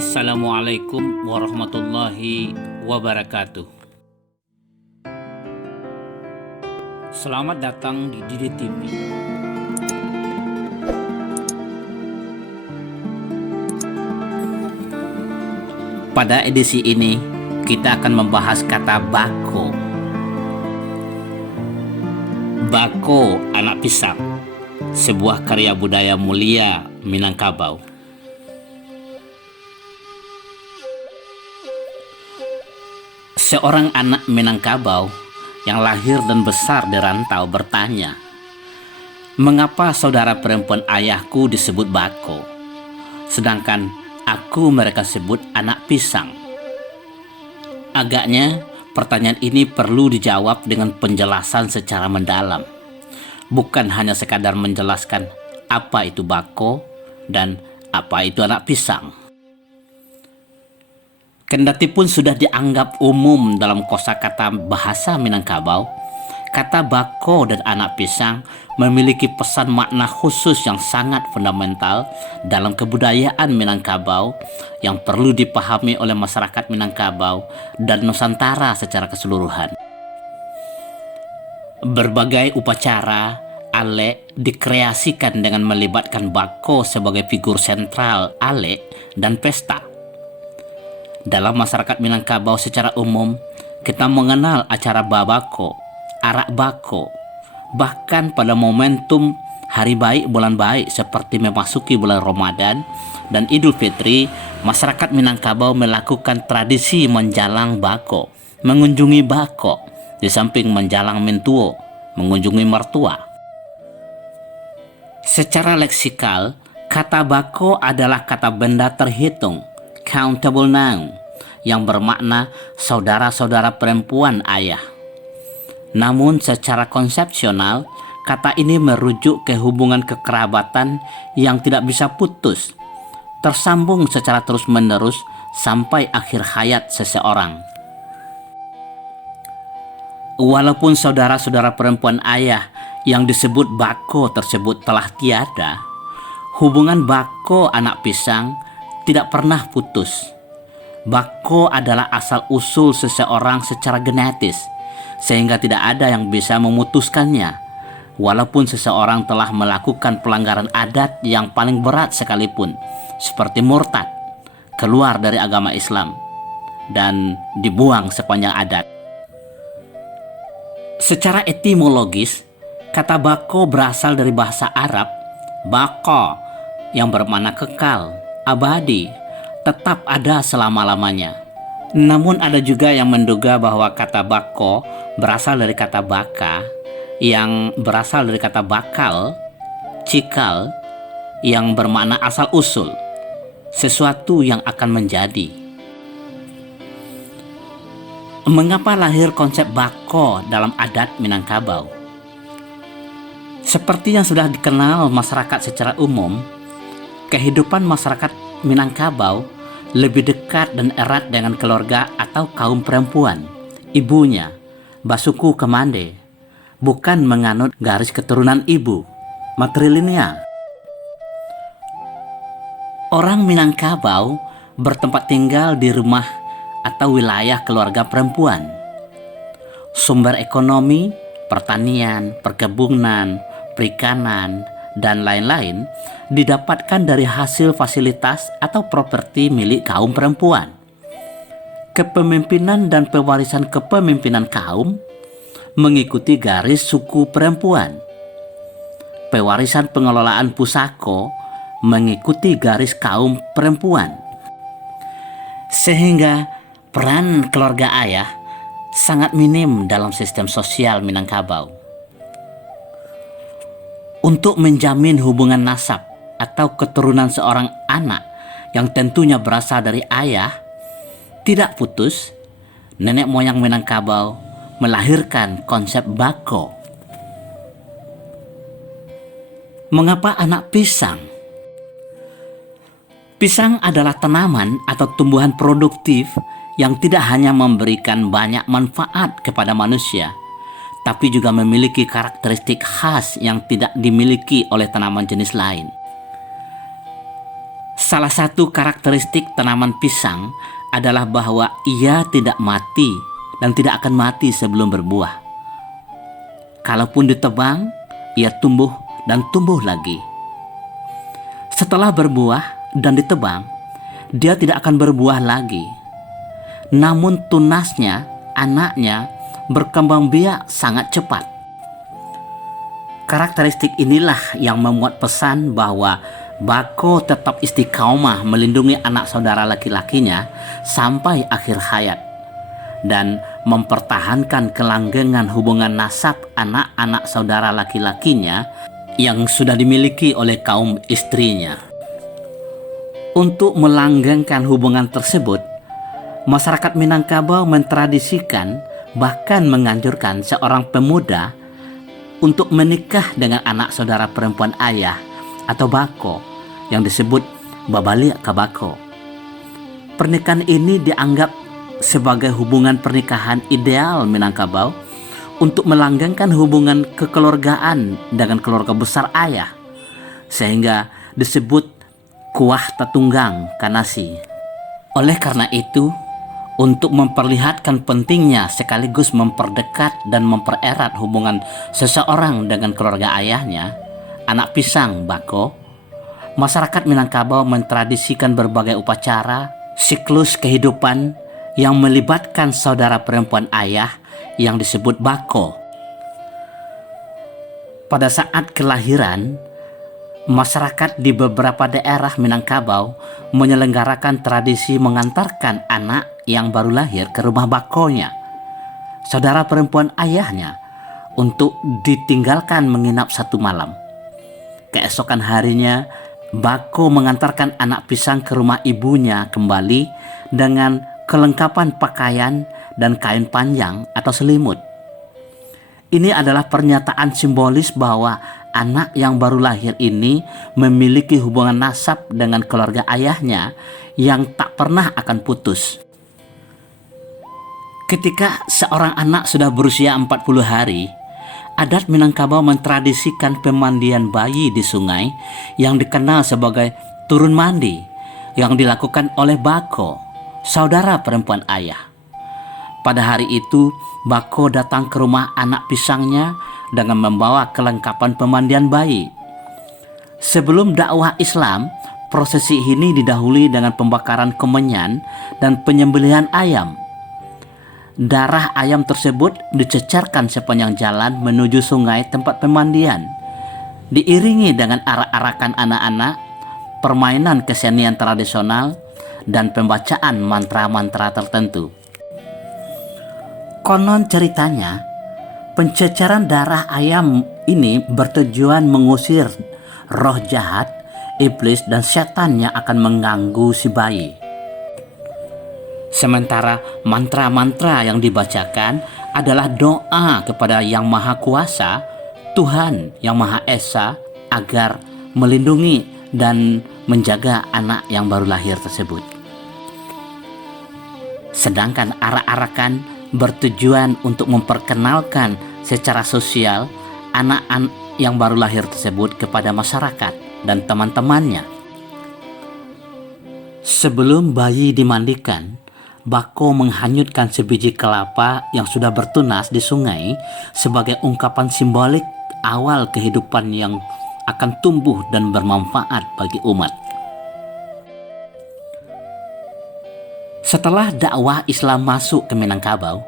Assalamualaikum warahmatullahi wabarakatuh. Selamat datang di Didi TV. Pada edisi ini, kita akan membahas kata bako. Bako anak pisang, sebuah karya budaya mulia Minangkabau. Seorang anak Minangkabau yang lahir dan besar di rantau bertanya, "Mengapa saudara perempuan ayahku disebut bako, sedangkan aku mereka sebut anak pisang?" Agaknya pertanyaan ini perlu dijawab dengan penjelasan secara mendalam, bukan hanya sekadar menjelaskan apa itu bako dan apa itu anak pisang. Kendatipun sudah dianggap umum dalam kosakata bahasa Minangkabau, kata bako dan anak pisang memiliki pesan makna khusus yang sangat fundamental dalam kebudayaan Minangkabau yang perlu dipahami oleh masyarakat Minangkabau dan Nusantara secara keseluruhan. Berbagai upacara alek dikreasikan dengan melibatkan bako sebagai figur sentral alek dan pesta. Dalam masyarakat Minangkabau secara umum, kita mengenal acara babako, arak bako, bahkan pada momentum hari baik bulan baik seperti memasuki bulan Ramadan dan Idul Fitri, masyarakat Minangkabau melakukan tradisi menjalang bako, mengunjungi bako, di samping menjalang mintuo, mengunjungi mertua. Secara leksikal, kata bako adalah kata benda terhitung, countable noun, yang bermakna saudara-saudara perempuan ayah. Namun secara konsepsional, kata ini merujuk ke hubungan kekerabatan yang tidak bisa putus, tersambung secara terus-menerus sampai akhir hayat seseorang. Walaupun saudara-saudara perempuan ayah yang disebut bako tersebut telah tiada, hubungan bako anak pisang tidak pernah putus. Bako adalah asal-usul seseorang secara genetis, sehingga tidak ada yang bisa memutuskannya, walaupun seseorang telah melakukan pelanggaran adat yang paling berat sekalipun, seperti murtad, keluar dari agama Islam, dan dibuang sepanjang adat. Secara etimologis, kata bako berasal dari bahasa Arab bako, yang bermakna kekal, abadi, tetap ada selama-lamanya. Namun ada juga yang menduga bahwa kata bako berasal dari kata baka, yang berasal dari kata bakal, cikal, yang bermakna asal-usul, sesuatu yang akan menjadi. Mengapa lahir konsep bako dalam adat Minangkabau? Seperti yang sudah dikenal masyarakat secara umum, kehidupan masyarakat Minangkabau lebih dekat dan erat dengan keluarga atau kaum perempuan, ibunya, basuku kemande, bukan menganut garis keturunan ibu, matrilineal. Orang Minangkabau bertempat tinggal di rumah atau wilayah keluarga perempuan. Sumber ekonomi, pertanian, perkebunan, perikanan, dan lain-lain didapatkan dari hasil fasilitas atau properti milik kaum perempuan. Kepemimpinan dan pewarisan kepemimpinan kaum mengikuti garis suku perempuan. Pewarisan pengelolaan pusako mengikuti garis kaum perempuan. Sehingga peran keluarga ayah sangat minim dalam sistem sosial Minangkabau. Untuk menjamin hubungan nasab atau keturunan seorang anak yang tentunya berasal dari ayah tidak putus, nenek moyang Minangkabau melahirkan konsep bako. Mengapa anak pisang? Pisang adalah tanaman atau tumbuhan produktif yang tidak hanya memberikan banyak manfaat kepada manusia, tapi juga memiliki karakteristik khas yang tidak dimiliki oleh tanaman jenis lain. Salah satu karakteristik tanaman pisang adalah bahwa ia tidak mati dan tidak akan mati sebelum berbuah. Kalaupun ditebang, ia tumbuh dan tumbuh lagi. Setelah berbuah dan ditebang, dia tidak akan berbuah lagi. Namun tunasnya, anaknya berkembang biak sangat cepat. Karakteristik inilah yang memuat pesan bahwa bako tetap istiqomah melindungi anak saudara laki-lakinya sampai akhir hayat dan mempertahankan kelanggengan hubungan nasab anak-anak saudara laki-lakinya yang sudah dimiliki oleh kaum istrinya. Untuk melanggengkan hubungan tersebut, masyarakat Minangkabau mentradisikan bahkan menganjurkan seorang pemuda untuk menikah dengan anak saudara perempuan ayah atau bako yang disebut babalia kabako. Pernikahan ini dianggap sebagai hubungan pernikahan ideal Minangkabau untuk melanggengkan hubungan kekeluargaan dengan keluarga besar ayah, sehingga disebut kuah tatunggang kanasi. Oleh karena itu, untuk memperlihatkan pentingnya sekaligus memperdekat dan mempererat hubungan seseorang dengan keluarga ayahnya, anak pisang bako, masyarakat Minangkabau mentradisikan berbagai upacara, siklus kehidupan yang melibatkan saudara perempuan ayah yang disebut bako. Pada saat kelahiran, masyarakat di beberapa daerah Minangkabau menyelenggarakan tradisi mengantarkan anak yang baru lahir ke rumah bakonya, saudara perempuan ayahnya, untuk ditinggalkan menginap 1 malam. Keesokan harinya, bako mengantarkan anak pisang ke rumah ibunya kembali dengan kelengkapan pakaian dan kain panjang atau selimut. Ini adalah pernyataan simbolis bahwa anak yang baru lahir ini memiliki hubungan nasab dengan keluarga ayahnya yang tak pernah akan putus. Ketika seorang anak sudah berusia 40 hari, adat Minangkabau mentradisikan pemandian bayi di sungai yang dikenal sebagai turun mandi yang dilakukan oleh bako, saudara perempuan ayah. Pada hari itu, bako datang ke rumah anak pisangnya dengan membawa kelengkapan pemandian bayi. Sebelum dakwah Islam, prosesi ini didahului dengan pembakaran kemenyan dan penyembelihan ayam. Darah ayam tersebut dicecerkan sepanjang jalan menuju sungai tempat pemandian, diiringi dengan arak-arakan anak-anak, permainan kesenian tradisional, dan pembacaan mantra-mantra tertentu. Konon ceritanya, penceceran darah ayam ini bertujuan mengusir roh jahat, iblis, dan setan yang akan mengganggu si bayi. Sementara mantra-mantra yang dibacakan adalah doa kepada Yang Maha Kuasa, Tuhan Yang Maha Esa, agar melindungi dan menjaga anak yang baru lahir tersebut. Sedangkan arak-arakan bertujuan untuk memperkenalkan secara sosial anak yang baru lahir tersebut kepada masyarakat dan teman-temannya. Sebelum bayi dimandikan, bako menghanyutkan sebiji kelapa yang sudah bertunas di sungai sebagai ungkapan simbolik awal kehidupan yang akan tumbuh dan bermanfaat bagi umat. Setelah dakwah Islam masuk ke Minangkabau,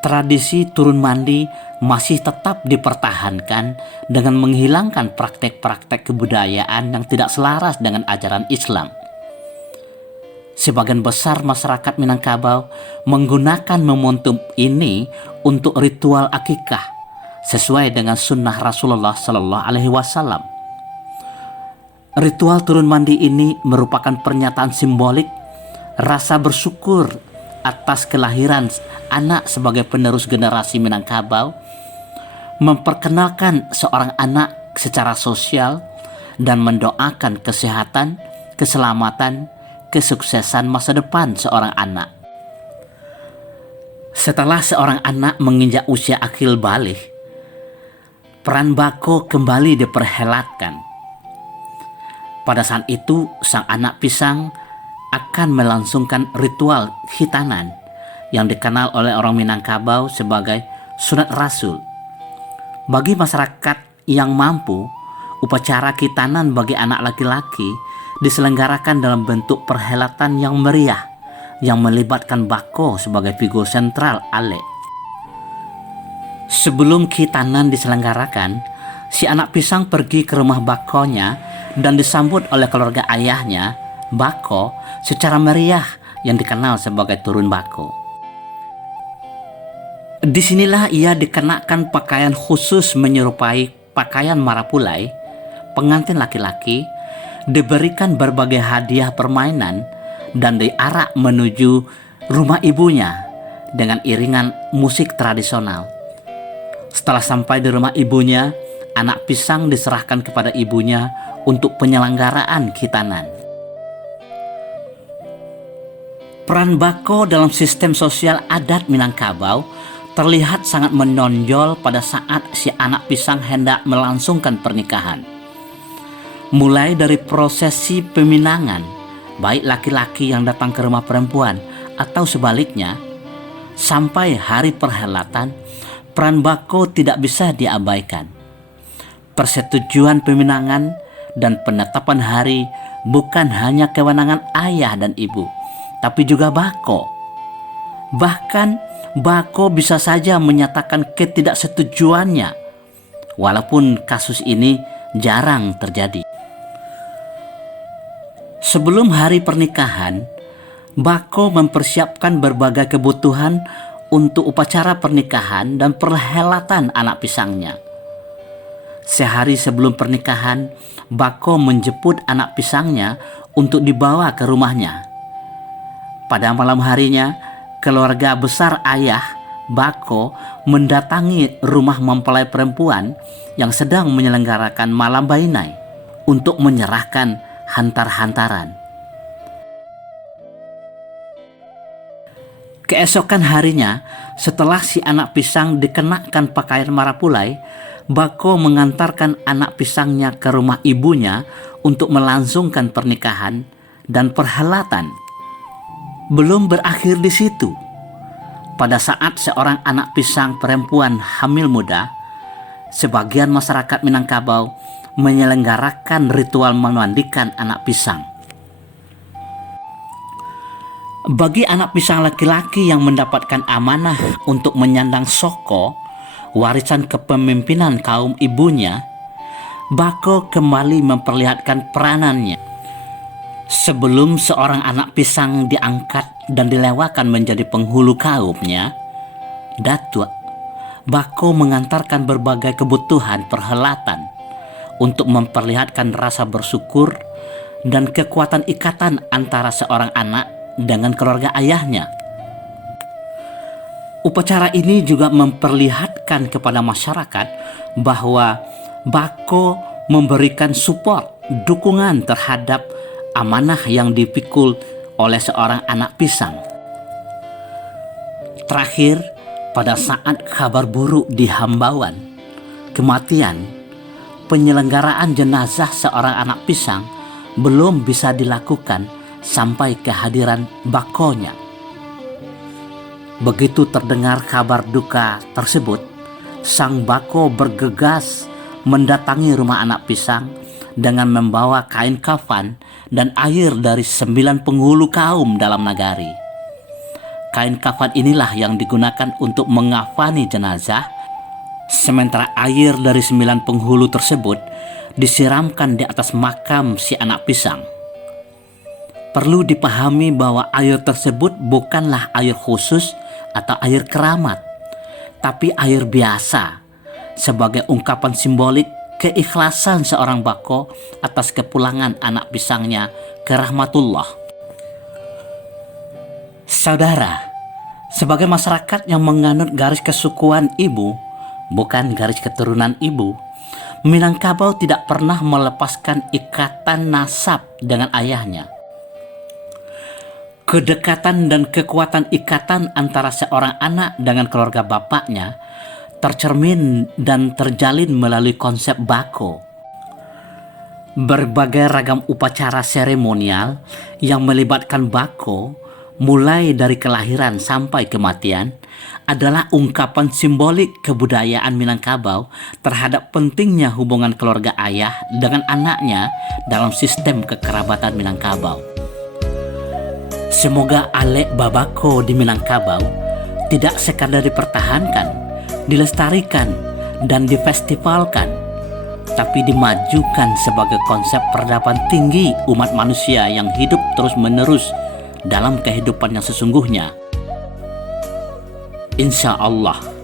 tradisi turun mandi masih tetap dipertahankan dengan menghilangkan praktek-praktek kebudayaan yang tidak selaras dengan ajaran Islam. Sebagian besar masyarakat Minangkabau menggunakan momentum ini untuk ritual akikah sesuai dengan sunnah Rasulullah Sallallahu Alaihi Wasallam. Ritual turun mandi ini merupakan pernyataan simbolik rasa bersyukur atas kelahiran anak sebagai penerus generasi Minangkabau, memperkenalkan seorang anak secara sosial, dan mendoakan kesehatan, keselamatan, kesuksesan masa depan seorang anak. Setelah seorang anak menginjak usia akil baligh, peran bako kembali diperhelatkan. Pada saat itu, sang anak pisang akan melangsungkan ritual khitanan yang dikenal oleh orang Minangkabau sebagai sunat rasul. Bagi masyarakat yang mampu, upacara khitanan bagi anak laki-laki diselenggarakan dalam bentuk perhelatan yang meriah yang melibatkan bako sebagai figur sentral alek. Sebelum khitanan diselenggarakan, si anak pisang pergi ke rumah bakonya dan disambut oleh keluarga ayahnya, bako, secara meriah yang dikenal sebagai turun bako. Disinilah ia dikenakan pakaian khusus menyerupai pakaian marapulai. Pengantin laki-laki diberikan berbagai hadiah permainan dan diarak menuju rumah ibunya dengan iringan musik tradisional. Setelah sampai di rumah ibunya, anak pisang diserahkan kepada ibunya untuk penyelenggaraan khitanan. Peran bako dalam sistem sosial adat Minangkabau terlihat sangat menonjol pada saat si anak pisang hendak melangsungkan pernikahan. Mulai dari prosesi peminangan, baik laki-laki yang datang ke rumah perempuan atau sebaliknya, sampai hari perhelatan, peran bako tidak bisa diabaikan. Persetujuan peminangan dan penetapan hari bukan hanya kewenangan ayah dan ibu, tapi juga bako. Bahkan bako bisa saja menyatakan ketidaksetujuannya, walaupun kasus ini jarang terjadi. Sebelum hari pernikahan, bako mempersiapkan berbagai kebutuhan untuk upacara pernikahan dan perhelatan anak pisangnya. Sehari sebelum pernikahan, bako menjemput anak pisangnya untuk dibawa ke rumahnya. Pada malam harinya, keluarga besar ayah, bako, mendatangi rumah mempelai perempuan yang sedang menyelenggarakan malam bainai untuk menyerahkan hantar-hantaran. Keesokan harinya, setelah si anak pisang dikenakan pakaian marapulai, bako mengantarkan anak pisangnya ke rumah ibunya untuk melangsungkan pernikahan dan perhelatan. Belum berakhir di situ. Pada saat seorang anak pisang perempuan hamil muda, sebagian masyarakat Minangkabau menyelenggarakan ritual memandikan anak pisang. Bagi anak pisang laki-laki yang mendapatkan amanah untuk menyandang soko, warisan kepemimpinan kaum ibunya, bako kembali memperlihatkan peranannya. Sebelum seorang anak pisang diangkat dan dilewakan menjadi penghulu kaumnya, datuk, bako mengantarkan berbagai kebutuhan perhelatan untuk memperlihatkan rasa bersyukur dan kekuatan ikatan antara seorang anak dengan keluarga ayahnya. Upacara ini juga memperlihatkan kepada masyarakat bahwa bako memberikan support, dukungan terhadap amanah yang dipikul oleh seorang anak pisang. Terakhir, pada saat kabar buruk di Hambauan, kematian, penyelenggaraan jenazah seorang anak pisang belum bisa dilakukan sampai kehadiran bakonya. Begitu terdengar kabar duka tersebut, sang bako bergegas mendatangi rumah anak pisang dengan membawa kain kafan dan air dari 9 penghulu kaum dalam nagari. Kain kafan inilah yang digunakan untuk mengafani jenazah, sementara air dari 9 penghulu tersebut disiramkan di atas makam si anak pisang. Perlu dipahami bahwa air tersebut bukanlah air khusus atau air keramat, tapi air biasa sebagai ungkapan simbolik keikhlasan seorang bako atas kepulangan anak pisangnya ke rahmatullah. Saudara, sebagai masyarakat yang menganut garis kesukuan ibu, bukan garis keturunan ibu, Minangkabau tidak pernah melepaskan ikatan nasab dengan ayahnya. Kedekatan dan kekuatan ikatan antara seorang anak dengan keluarga bapaknya tercermin dan terjalin melalui konsep bako. Berbagai ragam upacara seremonial yang melibatkan bako, mulai dari kelahiran sampai kematian, adalah ungkapan simbolik kebudayaan Minangkabau terhadap pentingnya hubungan keluarga ayah dengan anaknya dalam sistem kekerabatan Minangkabau. Semoga Alek Babako di Minangkabau tidak sekadar dipertahankan, dilestarikan, dan difestivalkan, tapi dimajukan sebagai konsep peradaban tinggi umat manusia yang hidup terus-menerus dalam kehidupan yang sesungguhnya. Insya Allah.